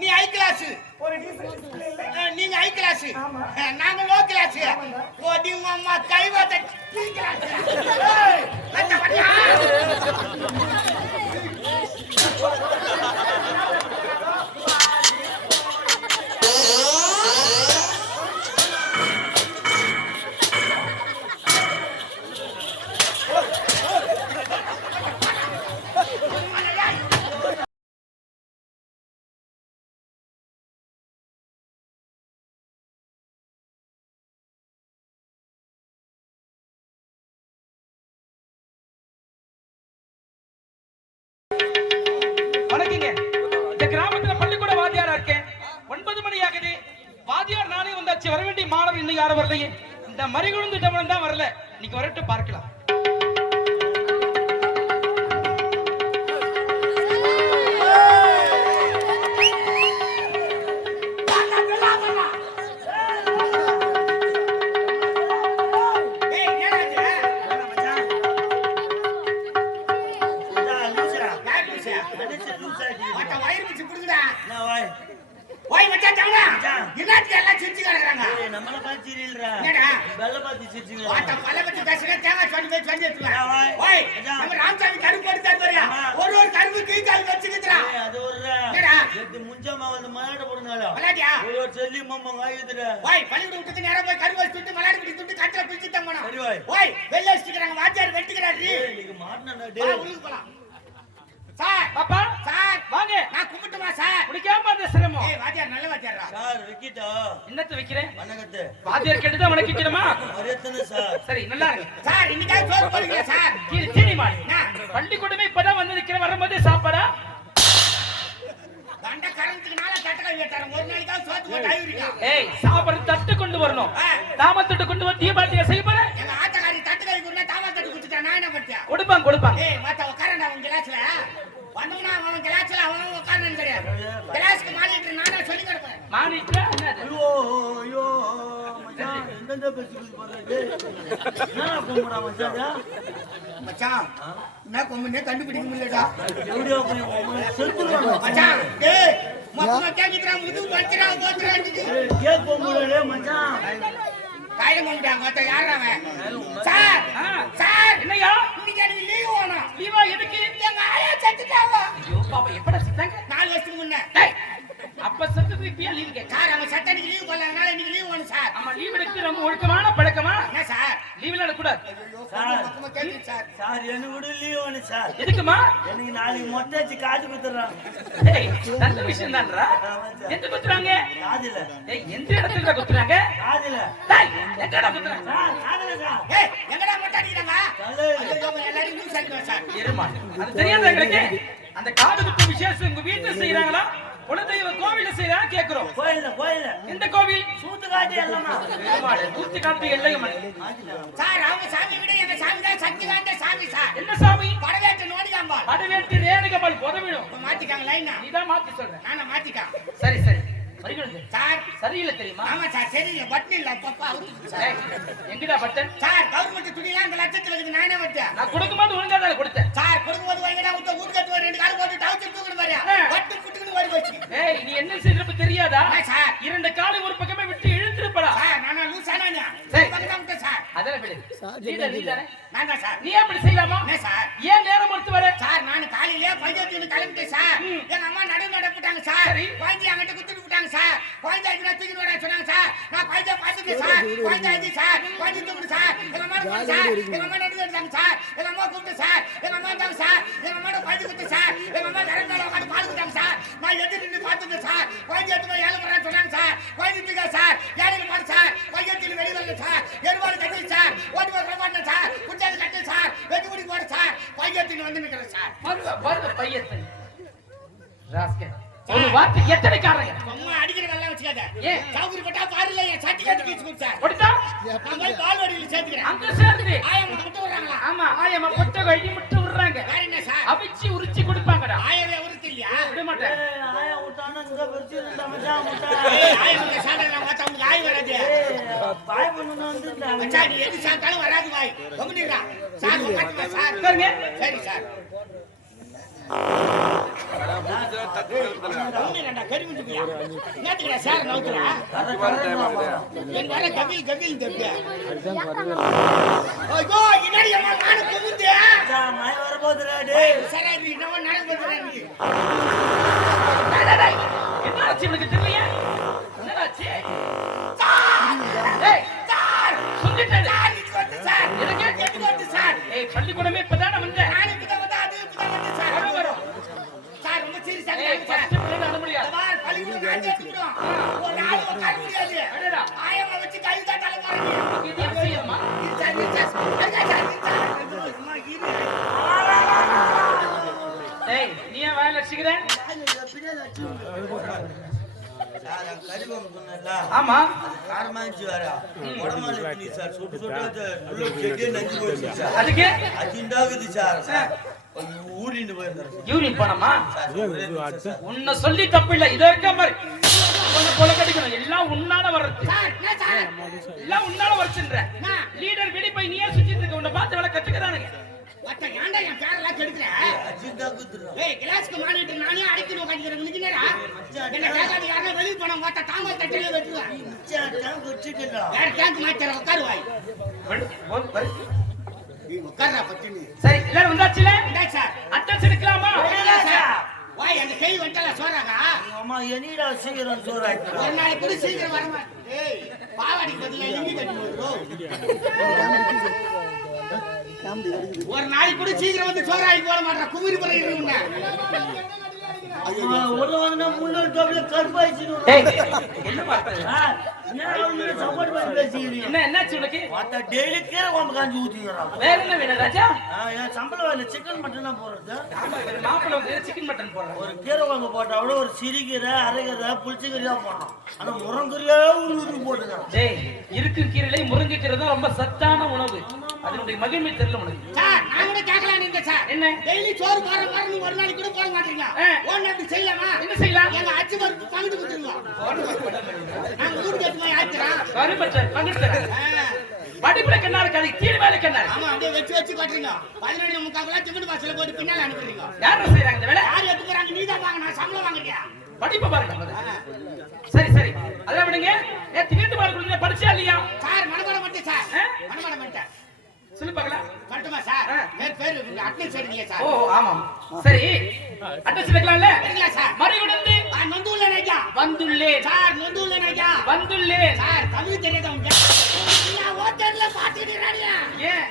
நீ high class ஒரு நீங்க ஹை கிளாஸ் ஆமா. நாங்க லோ கிளாஸ் ஓடி உங்க அம்மா கைவத டீ கிளாஸ் ஏய், வட்டியா? மாணவர் இன்னும் யாரும் வரலையே? இந்த மறிகுழுந்து தமிழன் தான் வரல. இன்னைக்கு வரட்டு பார்க்கலாம். சார், பாப்பா சார், வாங்க நான் கும்பிட்டுமா சார்? முடிக்காம அந்த சிரமம் ஏய், வாத்தியார் நல்ல வாத்தியார்ரா. என்னத்த வைக்கிறேன் வாத்தியார் கேட்டுதான் உனக்கு வைக்கணுமா சரி நல்லா இருக்கு சார், இன்னைக்காவது சோறு போடுறீங்களா சார்? கீழே சீனி மாடு என்ன? பள்ளிக்கூடமே இப்பதான் வந்து நிக்கிறேன் வரும்போது சாப்பாடா தண்டை கரண்ட்டுக்குனால தட்டை வெட்டாரு. ஒரு நாளைக்காவது சோத்து போட்டு அழுகுறீங்க. ஏய் சாப்பாடு தட்டு கொண்டு வரணும் ஆ. தாம தட்டு கொண்டு வந்து தீபாவளியை செய்ய எங்க ஆத்தக்காரி தட்டு கை கொடுத்தா தாவா தட்டு கொடுத்துட்டா நான் என்ன பண்ணிட்டேன் கொடுப்பாங்க கொடுப்பாங்க. ஏய் மத்த உட்காரண்டா உன் கிளாஸ்ல. வந்தோம்னா அவன் கிளாஸ்ல அவன் உட்காரணும் தெரியாது கிளாஸ்க்கு மாறிட்டு நானே சொல்லி கிடப்பேன். மாறிட்டா என்னது? மச்சான் என்ன கொம்புனே கண்டுபிடிக்க முடியலடா. மச்சான் ஏய் மொத்தமா கேக்குறான் வச்சிரான் போச்சுறான் காயில கொண்டுட்டாங்க மத்த யாரா அவன்? சார். சார் என்னையா? இன்னைக்கு எனக்கு லீவ் வேணும். லீவா எதுக்கு? எங்க ஆயா செத்துட்டாவ? ஐயோ பாப்பா எப்படா செத்தாங்க? நாலு வருஷத்துக்கு முன்ன. அப்ப செத்தது இப்பயா லீவ் கேட்க சார் அவங்க சட்டனுக்கு லீவ் போடலாங்கனால இன்னைக்கு லீவ் வேணும் சார். ஆமா லீவ் எடுத்து ரொம்ப ஒழுக்கமான பழக்கமா? என்ன சார்? லீவ்ல எடுக்கூடாது சார். சார். சார் எனக்கு கூட லீவ் வேணும் சார். எதுக்குமா? எனக்கு நாளைக்கு மொட்டை வச்சு காது குத்துறான். டேய், நல்ல விஷயம் தான்டா. எந்த குத்துறாங்க? காதுல. எந்த இடத்துல குத்துறாங்க? காதுல. டேய், எங்கடா குத்துறாங்க? சார் காதுல சார். ஏய் எங்கடா மொட்டை அடிக்கிறாங்க? நியூஸ் அடிக்கிறோம் சார். எருமாடு அது தெரியாத எங்களுக்கு? அந்த காது குத்து விசேஷம் உங்க வீட்டுல செய்யறாங்களா குலதெய்வ கோவில்ல செய்யறாங்க கேக்குறோம் கோயில்ல கோயில்ல. எந்த கோவில் சூத்து காட்டி எல்லாமா எருமாடு நூத்தி காட்டு எல்லையம்மன் சார் அவங்க சாமி விட எங்க சாமி தான் சக்தி வாய்ந்த சாமி சார். என்ன சாமி? படவேட்டு நோடிகாம்பாள். படவேட்டு ரேணுகமல் புதவிடும். இப்ப மாத்திக்காங்க லைனா நீதான் மாத்தி சொல்றேன் நானா மாத்திக்கா. சரி சரி. சார். சரியில்லை தெரியுமா? ஆமா சார் சரியில்லை. பட்டன் இல்ல. அப்பப்பா எங்கடா பட்டன்? சார் கவர்மெண்ட் துணிலாம் அந்த லட்சத்துல இருக்குது. நானே வச்சேன் நான் கொடுக்கும்போது ஒழுங்கா தான் கொடுத்தேன். சார் கொடுக்கும்போது வைங்கடா விட்டு கட்டு ரெண்டு காலம் போட்டு டவுச்சு ஆ. பட்டு புட்டுக்குன்னு ஓடி போச்சு. ஏய் நீ என்ன செய்திருப்ப தெரியாதா? சார். இரண்டு காலை ஒரு பக்கமே விட்டு இழுத்திருப்படா சார் நானா லூசானா சரி. பக்கத்தான் விட்டேன் சார். அதெல்லாம் விடு. நீதான் நீதானே நான் தான் சார். நீ அப்படி செய்யலாமா? என்ன சார்? ஏன் நேரம் எடுத்து வர? சார் நான் காலையிலே பஞ்சாயத்து கிளம்பிட்டேன் சார். எங்க அம்மா நடு நடப்பிட்டாங்க சார். சரி. குழந்தை அங்கிட்ட குத்துட்டு விட்டாங்க சார். குழந்தை இதுல தூக்கிட்டு வர சொன்னாங்க சார். நான் குழந்தை பார்த்துட்டேன் சார். குழந்தை ஆயிடுச்சு சார். குழந்தை தூக்கிட்டு சார். எங்க அம்மா சார். எங்க அம்மா நடு சார். எங்க அம்மா கூப்பிட்டு சார். எங்க அம்மா வந்தாங்க சார். எங்க அம்மா குழந்தை குத்து சார். எங்க அம்மா நிறம் நான் எதிர் நின்று பார்த்துட்டேன் சார். குழந்தை எடுத்து போய் ஏழை போறான்னு சொன்னாங்க சார். குழந்தை சார். ஏழைக்கு போடு சார். குழந்தை வெளியே வரல சார். எருவாடு கட்டி சார். ஓடி போய் மாட்டேன் சார். குச்சாது சார். வெட்டி குடி சார். வந்து நிற்கிறேன் சார். வருவ வருவ பையன் ராஸ்கல். ஒரு வார்த்தை எத்தனை சும்மா அடிக்கிற வேலை வச்சுக்காத. ஏன்? சவுகரி பட்டா என் சட்டி கட்டி கீச்சு கொடுத்தார் கொடுத்தா? நான் போய் பால்வாடியில் சேர்த்துக்கிறேன். அங்க சேர்ந்து ஆயம் மட்டும் வர்றாங்களா ஆமா ஆயம்மா பொட்டை கழி மட்டும் விடுறாங்க. வேற என்ன சார்? அவிச்சு உரிச்சு கொடுப்பாங்கடா. ஆயவே உறுத்து இல்லையா விட மாட்டேன். ஆயா விட்டானா இந்த மச்சான் முட்டா. உங்களுக்கு ஆய் வராது. பாய் பண்ணணும் வந்து மச்சான் நீ எது சாப்பிட்டாலும் வராது வாய். கம்முனிடுறா. Sir sir. சரி சார். ஒண்ணு ரெண்டா கறி முட்டு போயா சார் நவுத்துறா என் வர கபில் கபில் ஐயோ அம்மா நானு டேய். சரி நீ நம்ம நடந்து நீ என்ன ஆச்சு இவனுக்கு தெரியலையா ஏய் சார் சொல்லிட்டேன் சார் இது வந்து சார் எனக்கு வந்து சார் ஏய் பள்ளிக்கூடமே இப்பதானே வந்தேன் நீ வாயில சொன்னேன்ல, ஆமா காரமா இருந்துச்சு வேற. உடம்பால இருக்குது சார். சுட்டு சுட்டு அது செடியே நஞ்சு போயிடுச்சு சார். ஊறிண்டு போயிருந்தாரு. யூரின் போனமா. உன்னை சொல்லி தப்பு இல்ல இத இருக்க மாதிரி உன்னை கொலை கடிக்கணும் எல்லாம் உன்னால வர்றது. எல்லாம் உன்னால வரச்சுன்ற என்ன? லீடர் வெளி போய் நீயே சுத்திட்டு இருக்க. உன்னை பார்த்து வேலை யாரும் வெளியே போனா தாங்க தட்டில வெட்டுவேன் மாத்திர? உட்காரு வாய். நீ உட்கார்றா பத்தினி சரி எல்லாரும் வந்தாச்சுல? இந்தா சார். அட்ரஸ் எடுக்கலாமா? இல்ல சார். வாய் அந்த கை வந்துட்டல சோறாகா எங்க அம்மா என்னடா சீக்கிரம் சோறு ஆயிட்டு ஒரு நாளைக்கு கூட சீக்கிரம் வர மாட்டேன் ஏய் பாவாடிக்கு பதிலா லிங்கி கட்டி ஒரு நாளைக்கு கூட சீக்கிரம் வந்து சோறாடி போட மாட்டேன் குமிரி பண்ணிட்டு ஒரு வாங்கினா கருப்பாயிடுச்சு ஏய் என்ன பார்த்தது ஒரு கீரை குழம்பு போட்டா கூட ஒரு சிறுகீரை அரைக்கீரை புளிச்சக்கீரை தான் போடணும். ஆனா முருங்கீரையே போட்டுக்கிறான் டேய் இருக்கு கீரையில முருங்கைக்கீரை தான் ரொம்ப சத்தான உணவு. அதனுடைய மகிமை தெரியல உனக்கு. சார் என்ன? டெய்லி சோறு போடுற மாதிரி நீங்க ஒரு நாளைக்கு கூட போட மாட்டீங்க. ஒன்னு அப்படி செய்யலாமா என்ன செய்யலாம்? எங்க அச்சு பருப்பு பங்கிட்டு கொடுத்துருங்க நாங்க ஊருக்கு எடுத்து போய் ஆச்சுறோம் கருப்பச்சர் பங்கிட்டு படிப்புல கண்ணா இருக்காது கீழே மேல கண்ணா ஆமா அப்படியே வச்சு வச்சு காட்டுறீங்க பதினேழு முக்கால் டிக்கெட் பாக்ஸ்ல போட்டு பின்னால அனுப்புறீங்க யாரும் செய்யறாங்க இந்த வேலை? யார் எடுத்து போறாங்க? நீ தான் வாங்க நான் சம்பளம் வாங்குறியா? படிப்பை பாருங்க முதல்ல. சரி சரி அதான் விடுங்க நேத்து வீட்டு பாரு கொடுத்தீங்க படிச்சா இல்லையா சார் மனப்பாடம் பண்ணிட்டேன் சார் ஆ? மனப்பாடம் பண்ணிட்டேன் சொல்லி பார்க்கலாம் மட்டுமா சார் ஆ. சரிங்க ஓ ஆமாம். சரி. Address sir. ஆ, நொந்துள்ள ஐயா. வந்துள்ளேன். சார் நொந்துள்ள ஐயா. வந்துள்ளேன். சார் தமிழ் தெரியாத நான் ஹோட்டல்ல பாத்துக்கிட்டு ஏன்?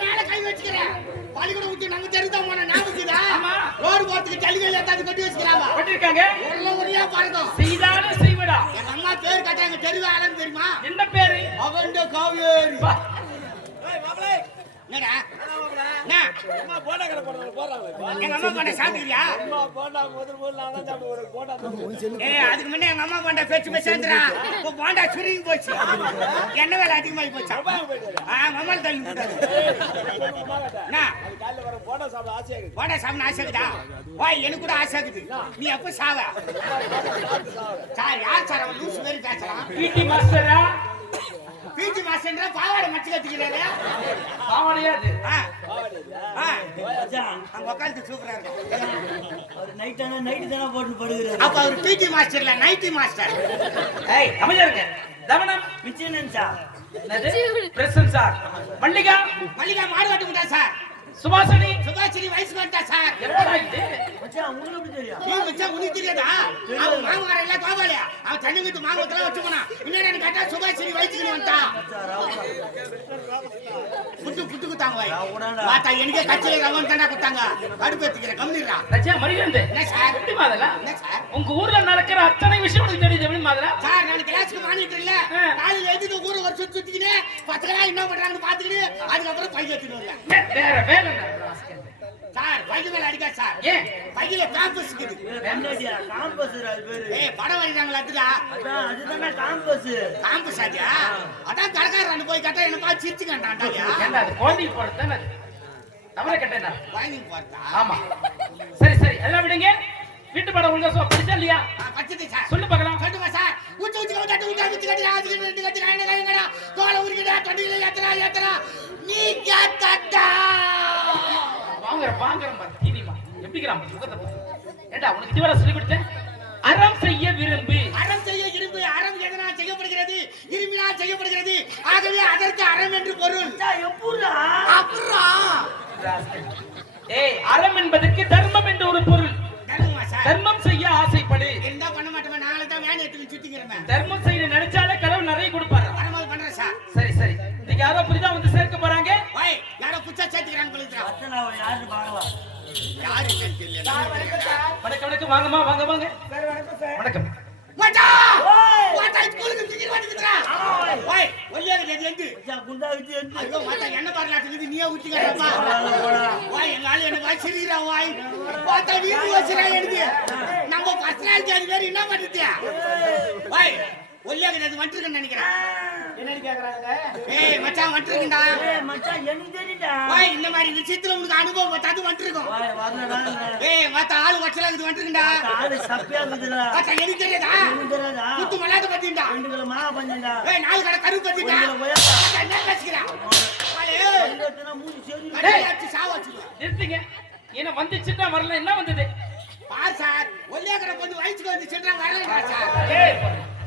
மேல கை வச்சுக்கிறேன். பள்ளிக்கூடம் விட்டு நம்ம தெரிஞ்சா போன ஞாபகத்துதா ஆமா. ரோடு போறதுக்கு ஜல்லிகள் ஏத்தாந்து கட்டி வச்சுக்கிறாங்க பட்டிருக்காங்க உள்ள ஒரே பாருங்க. செய்தாலும் செய்வடா எங்க அம்மா பேர் கட்டாங்க தெருவு ஆளன்னு தெரியுமா? என்ன பேரு? அவன் காவேரி. என்னடா? என்ன? எங்க அம்மா பண்ண சாப்பிடுறியா? ஏய் அதுக்கு முன்ன எங்க அம்மா பண்ண பேச்சு பேசுறா இப்போ போண்டா சுருங்கி போச்சு. என்ன வேலை அதிகமாகி போச்சு? ஆ மம்மல் தள்ளி என்ன? போண்டா சாப்பிட ஆசை இருக்குதா? வாய் எனக்கு கூட ஆசை இருக்குது. நீ எப்ப சாவ? சார் யார் சார்? அவன் லூசு மாதிரி பேசுறான் பிடி மாஸ்டரா? பிஜி மாஸ்டர் பாவாடை மச்சு ஆ. மச்சான், அங்க உட்காந்து சூப்பரா இருக்கும். அவர் நைட் ஆனா நைட்டு தானே போட்டு படுகிறாரு அப்ப அவர் பிடி மாஸ்டர்ல நைட்டி மாஸ்டர். ஏய் அமைதியா இருங்க. தவனம் நினைச்சா என்னது? பிரசன் சார். மல்லிகா. மல்லிகா மாடு வெட்டி விட்டா சார். சுபாஷினி. சுபாஷினி வயசுக்கு வந்துட்டா சார். எப்படா இது? மச்சான் உங்களுக்கு எப்படி தெரியும்? நீ வச்சா உனக்கு தெரியாதா? அவன் மாமனார் எல்லாம் கோபாலியா அவன் தண்ணி விட்டு மாமத்தெல்லாம் வச்சு போனா இன்னும் கேட்டா சுபாஷினி வயசுக்கு வந்துட்டா. புட்டு புட்டு குத்தாங்க உடாண்டா. பார்த்தா எனக்கே கட்சியில ரவன் தாண்டா குத்தாங்க கடுப்பு எடுத்துக்கிற கம்மிடுறா ரஜா மரியாதை? என்ன சார்? எப்படி என்ன சார்? உங்க ஊர்ல நடக்கிற அத்தனை விஷயம் உனக்கு தெரியுது எப்படி மாதலா? சார் நான் கிளாஸ்க்கு மானிட்டு இல்ல. காலையில எழுதி ஊரை ஒரு சுத்தி சுத்திக்கினே பசங்களா என்ன பண்றாங்கன்னு பாத்துக்கிட்டு அதுக்கப்புறம் பைக் எடுத்துட்டு வருவேன். ஏ, வேற வேலை. சார் பைக் மேல அடிக்கா சார். இருக்குது. இது ரெண்டாடியா, காம்பஸ் அது பேரு. ஏய் படம் வரைறாங்களா அதுடா அதான், அதுதானே காம்பஸ். காம்பஸ் ஆதியா அதான் கடைக்காரன் போய் கேட்டா என்ன பார்த்து சிரிச்சு கண்டாண்டாயா ஏன்டா அது குழந்தைக்கு போறது தானே அது? தவற கேட்டேனா வாங்கி பார்த்தா ஆமா. சரி சரி எல்லாம் விடுங்க. வீட்டு பாடம் ஒழுங்கா சொ- படிச்சா இல்லையா? பச்சது சார். சொல்லு பார்க்கலாம். கட்டுமா சார். உச்சி உச்சி கவு தட்டு உச்சி உச்சி கட்டி ஆதி கட்டி கைங்கடா தோலை உருக்கிடா தொண்டில ஏத்துறா ஏத்துறா. நீ கேட்டா வாங்குற வாங்குற பாரு தீனிமா எப்படிங்கிறான் பாரு, முகத்தை பாரு. ஏண்டா உனக்கு இதுவரை சொல்லி கொடுத்தேன்? அறம் செய்ய விரும்பு. அறம் செய்ய விரும்பு. அறம் எதனால் செய்யப்படுகிறது? விரும்பினால் செய்யப்படுகிறது. ஆகவே அதற்கு அறம் என்று பொருள். ஏய் அறம் என்பதற்கு தர்மம் என்று ஒரு பொருள். தர்மம் செய்ய ஆசைப்படு. இருந்தா பண்ண மாட்டோம்? நாளை தான் வேலை எடுத்து சுத்திக்கிறேன் தர்மம் செய்ய நினைச்சாலே கடவுள் நிறைய கொடுப்பாரு இன்னைக்கு யாரோ புரிதா வந்து சேர்க்க போறாங்க? ஓய் யாரோ புதுசா சேர்த்துக்கிறாங்க போலுதுரா அத்தனை பார்க்கலாம் யாரு? என்னன்னு தெரியல வணக்கம் வணக்கம் வாங்கம்மா வாங்க வாங்க. வணக்கம் மச்சான் மச்சான் ஸ்கூலுக்கு டிக்கெட் வந்துதுடா ஓய். ஒல்லியாக குண்டா எடுத்து. ஐயோ மச்சான் என்ன பாருலாட்டுக்குது நீயே ஊத்திக்கறப்பா ஓய் எங்க ஆளு என்ன வாய் சிரிக்கிறா வாய் பார்த்தா நீ யோசிக்கிறா எழுதி நம்ம பர்சனாலிட்டி அது வேற என்ன பண்ணுது ஓய் ஒல்லியாக இது வந்துருக்குன்னு நினைக்கிறேன். கேக்குறாங்க? ஏய் மச்சான் வந்துருக்குடா ஏய், மச்சான், எனக்கு தெரியும்டா. ஓய் இந்த மாதிரி விஷயத்துல உனக்கு அனுபவம் பத்தாது இல்ல. ஏய் மத்த ஆளு வச்சலாம் இது வந்துருக்குடா ஆளு சப்பையா இருக்குதுடா. மச்சான் எனக்கு தெரியாதா? எனக்கு தெரியாதா? குத்து மல்லாத பத்திண்டா. ரெண்டு கிலோ மாவு பஞ்சம்டா. ஏய் நாலு கடை கரு கொய்யாக்கா. மச்சான் என்ன பேசிக்கிறான் ஏய் மூணு சரி. சாவாச்சுடுவேன் நிறுத்துங்க. என்ன வந்துச்சுட்டா வரல என்ன வந்தது? பார் சார் ஒல்லியாக்கற கொஞ்சம் வயசுக்கு வந்து சென்றா வரலடா சார். ஏய்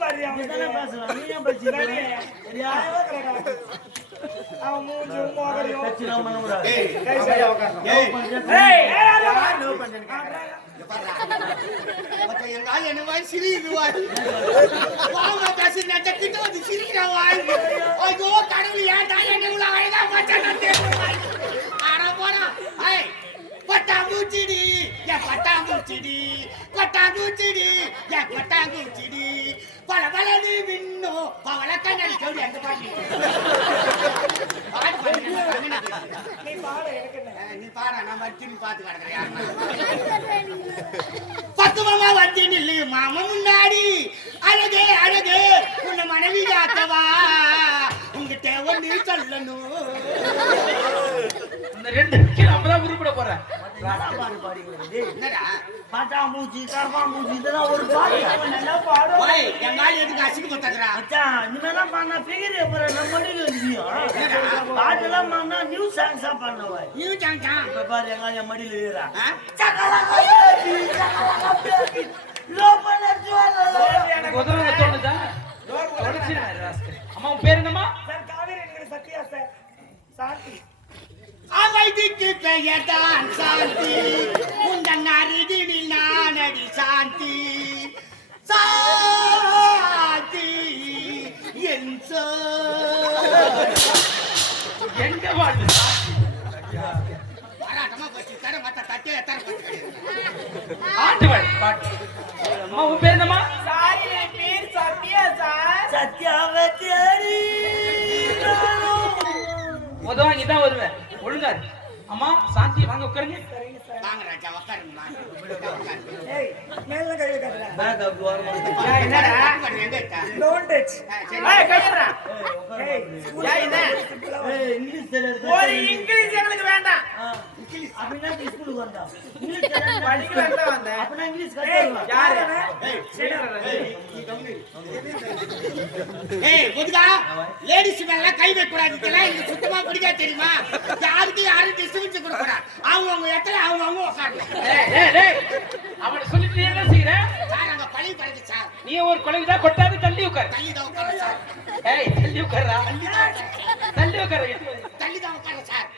வச்சிருக்கு நீதானே பேசுற, நீ ஏன் பேசிக்கிற? சரியா? பேச்சுலாம் பண்ண கூடாது. ஏய் ஏய். மத்த எங்க ஆளு என்ன வாய் சிரிக்குது வாய் வாங்க பேசி நட்ட கிட்ட வந்து சிரிக்கிறா வாய். ஐயோ கடவுள் ஏன்டா என்ன அழகா வாய். ஏய் பட்டாம்பூச்சிடி என் பட்டாம்பூச்சிடி பட்டாம்பூச்சிடி என் பட்டாம்பூச்சிடி பல பலது விண்ணோ பவள கண்ணடி கவுடி அந்த பாட்டு பாட்டு பாடுங்க நீ பாட நான் திரும்பி பார்த்து கிடக்குறேன் யாருன்னா பக்குவமா வந்து நில்லு மாமா முன்னாடி அழகே அழகே உன்னை மனைவி காத்தவா உங்ககிட்ட ஒன்று சொல்லணும் இந்த ரெண்டு கீழே அப்பதான் உருப்பிட போறேன். பாட்டு என்னடா பாட்டாம்பூச்சி, கரப்பாம்பூச்சி, இதெல்லாம் ஒரு பாட்டு. ஓய் எங்க ஆள் எதுக்கு அசிங்க பத்தாக்குறா மச்சான், இனிமேலாம் அப்புறம் நம்ம. பாட்டெல்லாம் சாங் இப்ப பாரு, எங்க ஆளு என் மடியில இருக்கிறா. ஆ? சக்கலக்கா baby, சக்கலக்கா baby, லோபல ஜுவலல. எனக்கு அமைதிக்கு பெயர்தான் சாந்தி. உந்தன் அருகினில் நானடி சாந்தி. சாந்தி. என் சொல். எங்க பாட்டு பாராட்டமா போச்சு தர மத்த தட்டே எத்தனை போச்சு கிடையாது. பாட்டு பாடு பாட்டு அம்மா உன் பேர் என்னம்மா சத்யாவை தேடி நானும் உதவாங்கி தான் வருவேன். இரு. அம்மா சாந்தி வாங்க உட்காருங்க. வாங்க ராஜா உட்காருங்க. வாங்க. உட்காருங்க. பேக் அப்படி ஓரமா இருக்கு. என்னடா உட்காருங்க, எங்க இருக்கா? ஆ, சரி. ஏய், இங்கிலீஷ் தெரியாது. ஒரு இங்கிலீஷ் எங்களுக்கு வேண்டாம் ஆ, அப்படின்னா நீ ஸ்கூலுக்கு வந்தா. இங்கிலீஷ் தெரியாது. படிக்க தான் வந்தேன். அப்படின்னா இங்கிலீஷ் கத்துக்கலாம். யாரு ஏய், ஏய், நீ கம்முனு இரு. ஏய், ஒதுக்கா, ladies மேல கை வைக்க கூடாது இதெல்லாம் எனக்கு சுத்தமா பிடிக்காது தெரியுமா யாருக்கு யாரும் டிஸ்ட்ரிபியூட் கொடுக்க கூடாது அவங்க அவங்க இடத்துல அவங்க அவங்க. அவனை சொல்லிட்டு என்ன செய்யற நீ ஒரு குழந்தைதான் கொட்டாது தள்ளி உட்காரு. தள்ளி தான் உட்கார சார். ஏய் தள்ளி உட்காரா. தள்ளி உட்காரு. தள்ளி தான் உட்கார சார்.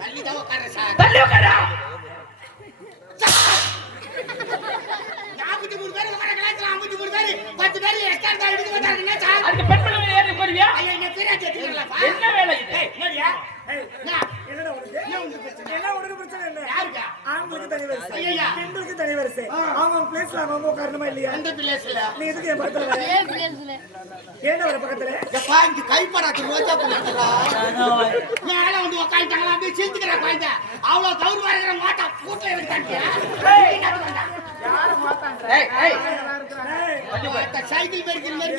தள்ளி தான் உட்கார சார். தள்ளி உட்காரா. நாற்பத்தி மூணு பேர் உட்கார கிளாஸ்ல ஐம்பத்தி மூணு பேர். பத்து பேர் எக்ஸ்ட்ரா தான் எடுக்க மாட்டாங்க என்ன சார்? அதுக்கு பெண் பிள்ளை ஏறி உட்காருவியா? ஐயா என்ன பேரா கேட்டுக்கலாம்ப்பா என்ன வேலை இது? என்னடியா? ஆண்களுக்கு தனி வரிசை. பெண்களுக்கு தனி வரிசை. அவங்க பிளேஸ்ல அவங்க உட்காரணுமா இல்லையா? பிளேஸ்ல நீ எதுக்கு என் பக்கத்துல வர? வர எப்பா ரோஜா. மேல வந்து உட்காந்துட்டாங்களா? அப்படியே சிரிச்சுக்கிற குழந்தை. அவ்வளவு இருக்கிற மாட்டா கூட்டில் எடுத்தாண்டியா ஏய். ஏய் சைக்கிள் பெருக்கிற மாதிரி.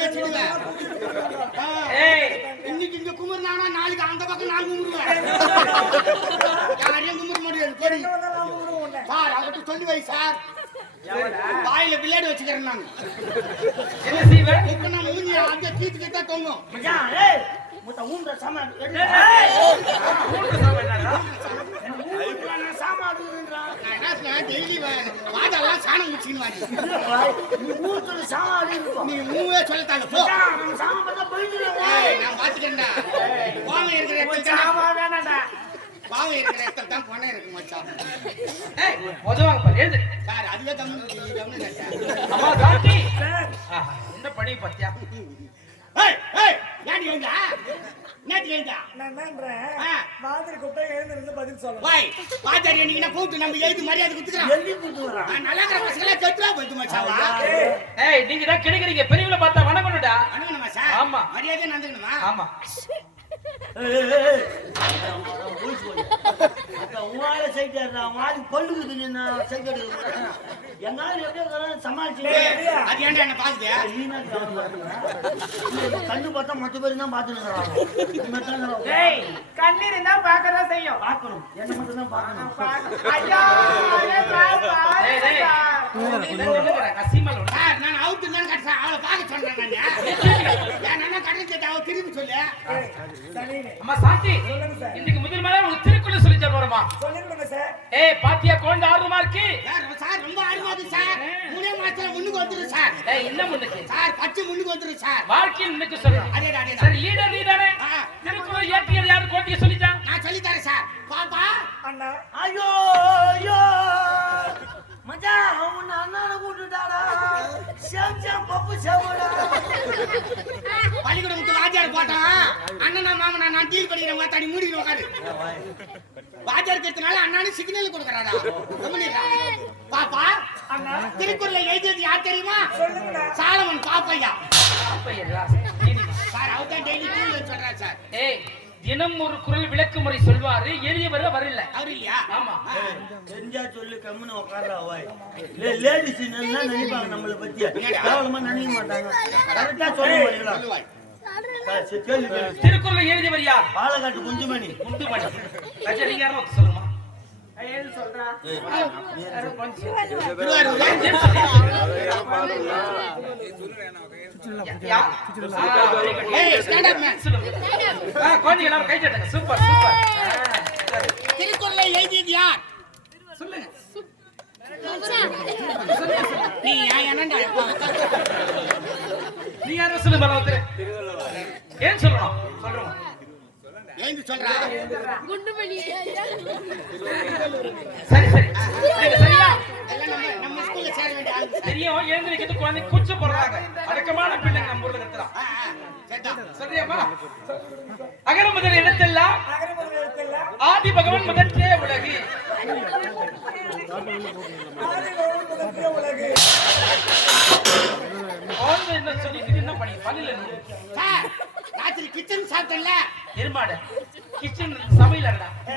இன்னைக்கு இங்க குமுறினானா நாளைக்கு அந்த பக்கம் நான் குமுறுவேன் யாரையும் குமுற முடியாது. கொடி. சார் அவர்கிட்ட சொல்லி வை சார். வாயில பிள்ளைடு வச்சுக்கிறேன் நான். என்ன செய்வேன் இப்ப நான் மூஞ்சி அந்த தொங்கும். ஊன்ற சாமான் சாமான் எடுக்கிறேன்றான். நான் என்ன சொன்னேன் டெய்லி சாணம் முடிச்சுன்னு வாடி இல்லப்பா, நீ ஊருக்குள்ள நீ மூவே சொல்லத்தாங்க போ சாமான் பார்த்தா நான் பாத்துட்டேன்டா பாவம் இருக்கிற இடத்துல சாமான் பாவம் இருக்கிற இடத்துல தான் பணம் இருக்கு மச்சான் ஏய், பாரு, சார் அதுவே கம்மி கம்மி அம்மா, கார்த்தி. சார், ஏய் ஏய் ஏன் எழுந்தா மாதிரி கூப்பிட்டா எழுந்திருந்து பதில் சொல்லணும். வாய். பாத்தாரி அன்னைக்கு நான் கூப்பிட்டு நம்ம எழுதி மரியாதை கொடுத்துக்கிறான். எழுதி வர்றான். நான் நல்லா இருக்கிற பசங்களா கெட்டுறா போயிட்டு மச்சாவா ஏய், ஏய், நீங்க தான் கிடைக்கிறீங்க பெரியவங்களை பார்த்தா வணங்கணும்டா. அணுகணுமா சார் ஆமா. மரியாதை நடந்துக்கணுமா? ஆமா. ஏய், ஏய், ஆளை சைட் ஏறுறா, உன் ஆளுக்கு பல்லுக்குது நீ நான் சைட் எடுக்க மாட்டேன். ஆளு எப்படியோ சமாளிச்சு அது ஏன்டா என்ன. கண்ணு பார்த்தா மொத்த பேரும் தான் பார்த்துன்னு டேய் கண்ணீர் இருந்தா பார்க்கதான் செய்யும். பார்க்கணும். என்ன மட்டும் தான் பார்க்கணும். ஐயா டேய், டேய். நான் தான் கட்டுறேன் அவளை பார்க்க சொல்றேன் நான். நான் அவ திரும்பி சொல்லு. அம்மா சாந்தி. இன்னைக்கு முதல் மேல உங்களுக்கு திருக்குறள் சொல்லி தருவோமா சொல்லிருக்கோங்க சார். ஏய் பாத்தியா குழந்தை ஆர்வமா இருக்கு? சார் ரொம்ப ஆர்வமாது சார். மூணே மாசத்துல முன்னுக்கு வந்துரு சார். ஏய் என்ன முன்னுக்கு? சார் பச்சை முன்னுக்கு வந்துரு சார். வாழ்க்கையில் முன்னுக்கு சொல்றேன் அதேடா அதேடா சரி லீடர் நீதானே ஆ. திருக்குறள் இயற்றியது யாரு கோட்டிய சொல்லிட்டான் நான் சொல்லி தரேன் சார். பாப்பா. அண்ணா ஐயோ ஐயோ. மச்சான் உன்னை அண்ணான கூட்டுட்டாடா. சேம் சேம் பப்பு சேவடா பள்ளிக்கூடம் விட்டு வாத்தியார் போட்டான். அண்ணனா மாமனா நான் டீல் பண்ணிக்கிறேன் தடி மூடிக்கிட்டு உட்காரு வாத்தியார் இருக்கிறதுனால அண்ணானு சிக்னல் கொடுக்குறாடா. பாப்பா திருக்குறளை எழுதியது யார் தெரியுமா? சாலமன் பாப்பையா. அப்பையா, நீதிமா. சார் அவர் தான் டெய்லி டிவியில் சொல்றாரு சார். ஏய் தினம் ஒரு குரல் விளக்கு முறை சொல்வாரு எளியவர் வரல ஆமா. தெரிஞ்சா சொல்லு கம்முன்னு உட்கார்றா வாய். லேடிஸ் என்ன நினைப்பாங்க நம்மளை பத்தி? கேவலமா நினைக்க மாட்டாங்க. கரெக்டா சொல்ல மாட்டீங்களா. திருக்குறள் எழுதியவர் யார்? பாலக்காட்டு குஞ்சுமணி. உண்டு மணி கஜா நீங்க யாரும் ஒருத்தர் சொல்லுமா? சூப்பர் சூப்பர் திருக்குறளை எழுதியது யார் சொல்லுங்க நீ நீ யாரும் பலவத்து ஏன் சொல்லணும் சொல்றோம். எழுந்து சொல்றா. குண்டுமணி சரி சரி. நீங்க சரியா? எல்லாம் நம்ம நம்ம ஸ்கூல்ல சேர வேண்டிய ஆளு. சார். தெரியும் எழுந்து வைக்கிறது குழந்தை கூச்ச போடுறாங்க. அடக்கமான பிள்ளைங்க நம்ம ஊர்ல. சரியாமா அகர முதல் இடத்தெல்லாம் ஆதி பகவன் முதற்றே உலகு. என்ன சொல்லிட்டு என்ன பண்ணி பள்ளியில இருந்து? ராத்திரி கிச்சன் சாப்பிட்டல எருமாடு கிச்சன் சமையல்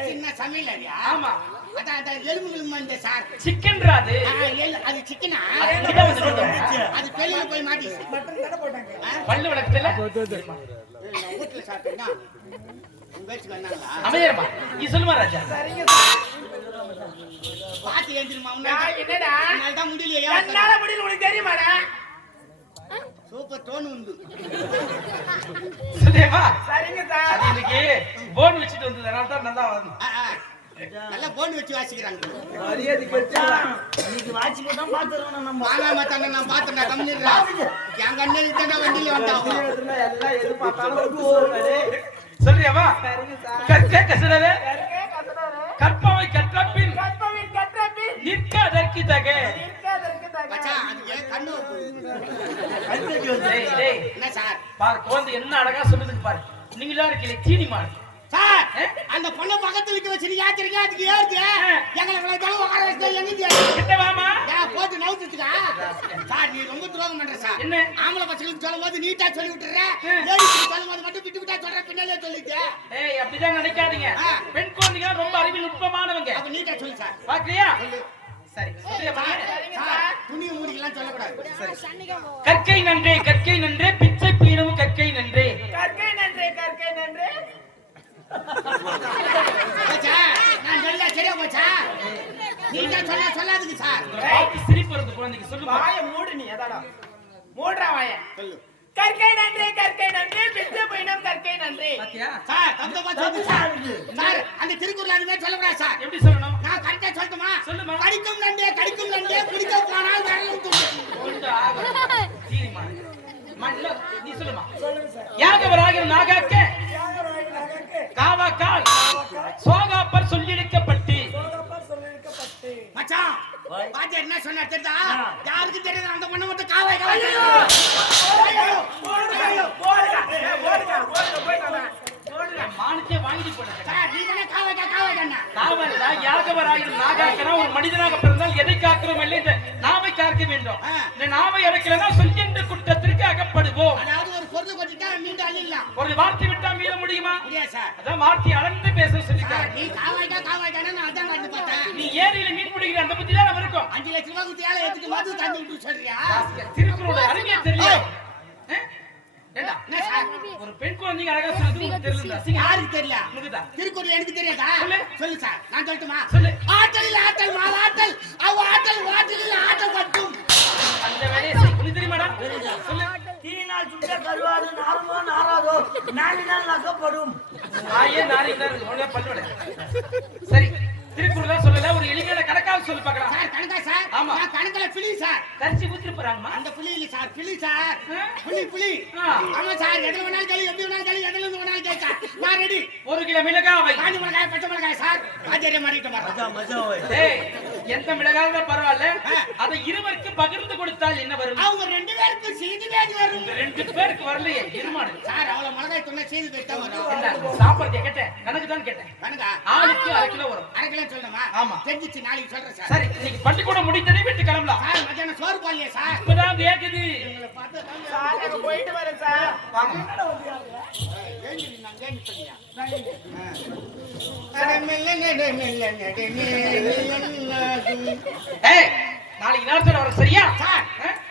சின்ன சமையல் அறியா ஆமா. அதான் அதான் எலும்பு எலும்பு இந்த சார். சிக்கன்றாது ஆ, எலு- அது சிக்கனா. அது போய் மாட்டிச்சு. மட்டன் போட்டாங்க. பல்லு வளர்க்கல? வீட்டுல சாப்பிட்டேன்னா அமையரமா நீ சொல்லுமா ராஜா. பாத்து ஏந்திருமா என்னடா? தான் முடியலையா என்னால முடியல உனக்கு தெரியுமாடா? சூப்பர் டோன் உண்டு. சொல்லியமா சரிங்க சார். அது இன்னைக்கு போன் வச்சுட்டு வந்ததுனால தான் நல்லா ஆ. நல்லா போன் வச்சு வாசிக்கிறாங்க. இன்னைக்கு வாட்சி போட்டா பாத்துருவோம் நம்ம. வாங்க மாத்தாண்ட நான் பார்த்தேன்டா கம்மிடுறா என் கண்ணு வண்டியில வந்தாங்க எல்லாம் எது பார்த்தாலும் சொல்றியாமா கற்க கசடாரு கற்பவை கற்றப்பின் கற்பவின் கற்றபின். நிற்க அதற்கு தக. நிற்காதற்கு தக என்ன அழகா சொல்லுதுக்கு பாரு. நீங்களா இருக்கீங்க தீனி மாடு சார் அந்த பொண்ணை பக்கத்துல நிக்க வச்சு யாத்திரிக்கா அதுக்கு ஏறுது எங்களை இவ்வளவு தூரம் உட்கார வச்சு எங்க கிட்ட வாமா ஏன் போட்டு நவுத்துச்சுக்கா சார் நீ ரொம்ப துரோகம் பண்ற சார். என்ன? ஆம்பளை பசங்களுக்கு சொல்லும் போது நீட்டா சொல்லி விட்டுற லேடிஸ்க்கு சொல்லும் போது மட்டும் விட்டு விட்டா சொல்ற பின்னாலே சொல்லிட்டு ஏய் அப்படிதான் நினைக்காதீங்க. பெண் குழந்தைங்க ரொம்ப அறிவில் நுட்பமானவங்க. அப்ப நீட்டா சொல்லு சார். பாக்கலையா? கற்கை நன்றே கற்கை நன்றே பிச்சை பீனமும் கற்கை நன்றே. கற்கை நன்றே கற்கை நன்றே. நான் சொல்ல சரியா போச்சா? நீங்க சொன்னா சொல்லாதீங்க சார். பார்த்து சிரிப்பு வருது குழந்தைக்கு சொல்லுமா வாய மூடு நீ எதாடா மூடுறா வாய. கற்கை நன்றி கற்கை நன்றி பித்து பையனம் கற்கை நன்றி. Sir sir. சார் அந்த திருக்குறள் மாதிரி சொல்லக்கூடாது சார். எப்படி சொல்லணும்? நான் கரெக்டா சொல்லட்டுமா? சொல்லுமா. கடிக்கும் நண்டே கடிக்கும் நண்டே பிடிக்க போனால் பாத்து என்ன சொன்னா தெரியுதா? யாருக்கும் தெரியாது? அந்த பொண்ணு மட்டும் காவாய் காவாய் போடுடா மானத்தை வாங்கிட்டு போனேன் சார் நீ தானே காவலா நாகாக்கனா ஒரு மனிதனாக பிறந்தால் எதை காக்கிறோம் இல்லை இந்த நாவை காக்க வேண்டும். இந்த நாவை அடக்கலனா சொல்கின்ற குற்றத்திற்கு அகப்படுவோம். அதாவது ஒரு பொருள் கொட்டிட்டா மீண்டும் அள்ளிடலாம் ஒரு வார்த்தை விட்டா மீற முடியுமா? முடியாது சார். அதான் வார்த்தை அளந்து பேச நீ காவாய்க்கா காவாய்க்கான்னு நான் அதான் கண்டு பார்த்தேன். நீ ஏரியில மீன் பிடிக்கிற அந்த பத்தி தான் இருக்கோம். அஞ்சு லட்ச ரூபாய் குத்தி ஏழை எடுத்துட்டு மது தந்து விட்டு சொல்றியா திருக்குறளோட அருமையா சார் ஒரு பெண் குழந்தைங்க அழகா உங்களுக்கு தெரியல. யாருக்கு தெரியல? திருக்குறள் எனக்கு தெரியாதா? சொல்லு. சொல்லு சார். நான் சொல்லட்டுமா? சொல்லு. ஆற்றலில் ஆற்றல் மாவாற்றல் அவ் ஆற்றல் ஆற்றலில் ஆற்றப்பட்டும் அந்த வேலையை செய். உனக்கு தெரியுமாடா? சொல்லு. தீயினால் சுட்ட கருவாடு நாருமோ நாராதோ நாளினால் நக்கப்படும் ஆயே நாரிந்தார் ஒழுங்கா பண்ணுவல சரி. திருக்குறள் தான் சொல்லல ஒரு எளிமையான கணக்காக சொல்லி பார்க்கலாம். சார் கணக்கா சார்? ஆமா. நான் கணக்குல புலி சார். கரிசி ஊத்திட்டு போறாங்கம்மா அந்த புலி இல்ல சார் புலி சார். புலி ஆ. ஆமா சார் எதுல வேணாலும் கழி எப்படி வேணாலும் கழி எதுல இருந்து வேணாலும் கேட்க நான் ரெடி. ஒரு கிலோ மிளகாவை காஞ்சி மிளகாய் பச்சை மிளகாய் சார். ஆச்சரியம் மாறிட்டு வரேன் மஜா மஜா ஓய் டேய் எந்த மிளகாய் தான் பரவாயில்ல. அதை இருவருக்கு பகிர்ந்து கொடுத்தால் என்ன வரும்? அவங்க ரெண்டு பேருக்கும் செய்தி வேதி வரும். ரெண்டு பேருக்கு வரலையே இருமாடு சார் அவ்வளவு மிளகாய் துணை செய்தி தான் வரும். என்ன சாப்பாடு கேட்டேன். கணக்கு தான் கேட்டேன். கணக்கா? ஆளுக்கு அரை கிலோ வரும். அரை கிலோ சொல்லணுமா ஆமா. தெரிஞ்சிச்சு நாளைக்கு சொல்றேன் சார் சரி இன்னைக்கு பள்ளிக்கூடம் முடித்ததே வீட்டு கிளம்பலாம் சார் மத்தியானம் சோறு போடலையே சார் இப்பதான் கேக்குது உங்களை பார்த்து சார் நாங்க போயிட்டு வரேன் சார் வாங்க ஏஞ்சி நான் ஏஞ்சி பண்ணியா அட மெல்ல நெடு மெல்ல நெடு மெல்ல ஏய் நாளைக்கு நேரத்துல வர சரியா சார்?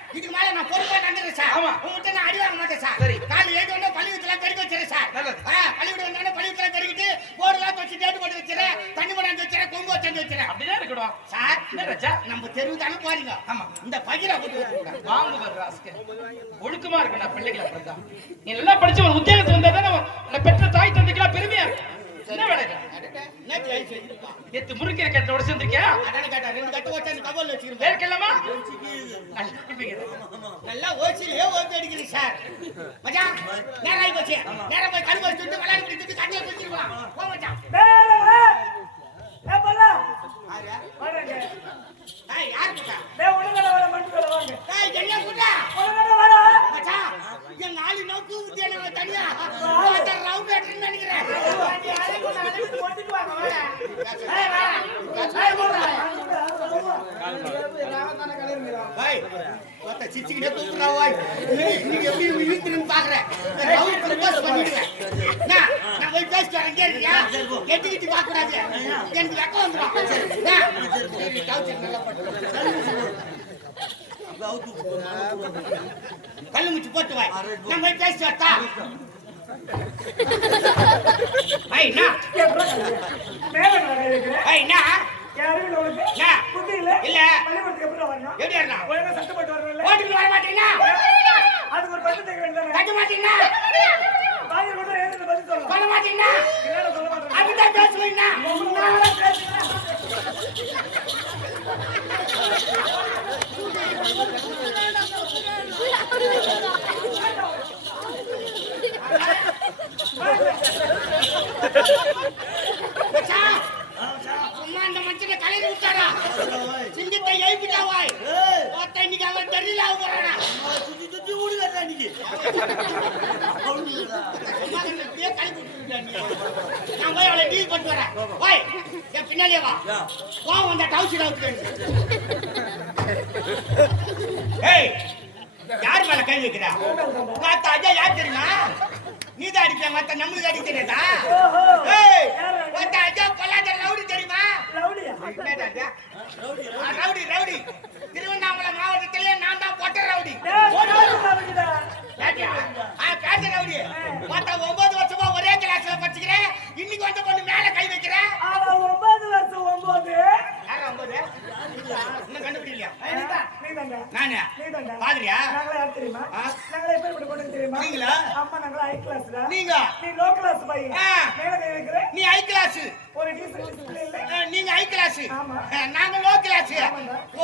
இதுக்கு மேல நான் பொறுப்பா நடந்துறேன் சார் ஆமா. உங்ககிட்ட நான் அடி வாங்க மாட்டேன் சார் சரி. காலைல ஏழு வந்தா பள்ளிக்கூடத்துல கறிக்க வச்சிருக்கேன் சார் நல்லது. ஆ, பள்ளிக்கூடம் வந்தானே பள்ளிக்கூடத்துல கறிக்கிட்டு போர்டுலாம் வச்சு டேட்டு போட்டு வச்சிருக்கேன் தண்ணி கொண்டாந்து வச்சிருக்கேன் கொம்பு வச்சு வச்சிருக்கேன் அப்படிதான் இருக்கணும் சார் என்ன ராஜா தானே போறீங்க ஆமா. இந்த பகிரா வச்சிருக்கேன். வாங்குவர் ராஸ்கல். ஒழுக்கமா இருக்கணும் பிள்ளைகளை அப்படிதான் நீ நல்லா படிச்சு ஒரு உத்தியோகத்துக்கு வந்தா தானே பெற்ற தாய் தந்தைக்கெல்லாம் பெருமையா இருக்கும் என்ன வேலை ஐஸ் வச்சிருப்பா. நேத்து முறுக்கிற கட்ட உடச்சு வந்திருக்கியா அதானே கேட்டா, ரெண்டு கட்டு வச்சு அந்த கபோர்ல வச்சிருப்பேன். வேர்க்கலாமா நல்லா அடிக்குது சார். மச்சான், நேரம் ஆகி போச்சு. நேரம் போய் கரும்பு வச்சுட்டு, விளையாடி முடிச்சுட்டு, கண்ணியை வச்சிருக்கலாம். போ மச்சான். எங்க ஆளு நோக்கு ஊத்தி எனக்கு தனியா. ஒருத்தன் round அடிச்சுன்னு நினைக்கிறேன். ஏய், ஒருத்தன் சிரிச்சுக்கிட்டே கூப்பிடுறா, ஓய். நீ- நீ எப்படி இழுத்துருன்னு பாக்குறேன். பண்ணிடுவேன். போய் பேசிட்டு இங்கே இருக்கியா? எட்டி கிட்டி பார்க்க கூடாது. எனக்கு வெக்கம். கல்லு முச்சு போட்டு வாய். நான் போய் பேசிட்டு ஐய் வரலாம் ஓட்டுக்கு வர மாட்டீங்களா கட்ட மாட்டீங்களா சொல்ல அதுதான் மச்சான், சும்மா கலையில விட்டாரா சிங்கத்தை எழுப்பிட்டா வாய் ஒருத்தன் இன்னைக்கு அவன் தெரியல அவன் போறானா சுத்தி சுத்தி ஊடு கட்டுறா இன்னைக்கு சும்மா இந்த இப்படியே கலக்கி விட்டுருக்கியா நீ? நான் போய் அவளை டீல் பண்ணிட்டு வரேன் என் பின்னாலே வா கோவம் வந்தா டவுசர் அவுத்து ஏய் யார் மேல கை வைக்கிறா மாத்தா ஐயா யார் தெரியுமா நீ தான் மத்த நம்மளுக்கு அடிக்க தெரியாதா ஏய் மத்த ஐயா பொல்லாத ரவுடி தெரியுமா ரவுடி. ரவுடி திருவண்ணாமலை மாவட்டத்திலே நான் தான் பொட்ட ரவுடி. மத்த ஒன்பது வருஷமா ஒரே கிளாஸ்ல படிச்சுக்கிறேன் இன்னைக்கு வந்து கொஞ்சம் மேல கை வைக்கிறேன் ஒன்பது வருஷம் ஒன்பது. நானே? பாதிரியா? தெரியுமா? நாங்களே தெரியுமா? நீங்களா? அம்மா நாங்களா ஹை கிளாஸ்ல நீங்க? நீ லோ கிளாஸ் பையன். மேல கை நீ ஹை கிளாஸ் ஹை கிளாஸ். நாங்க லோ கிளாஸ்.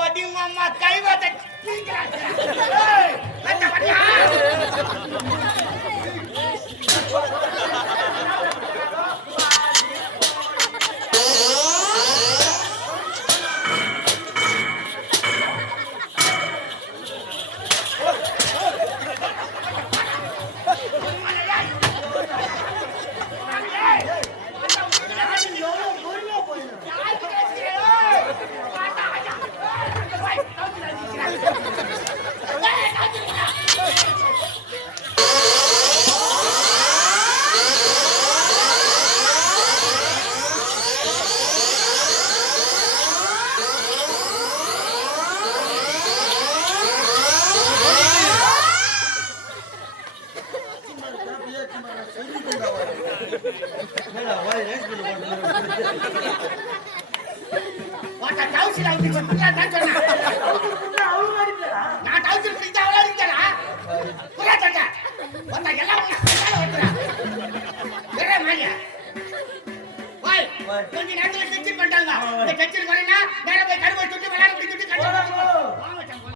ஓடி உங்க அம்மா கைவத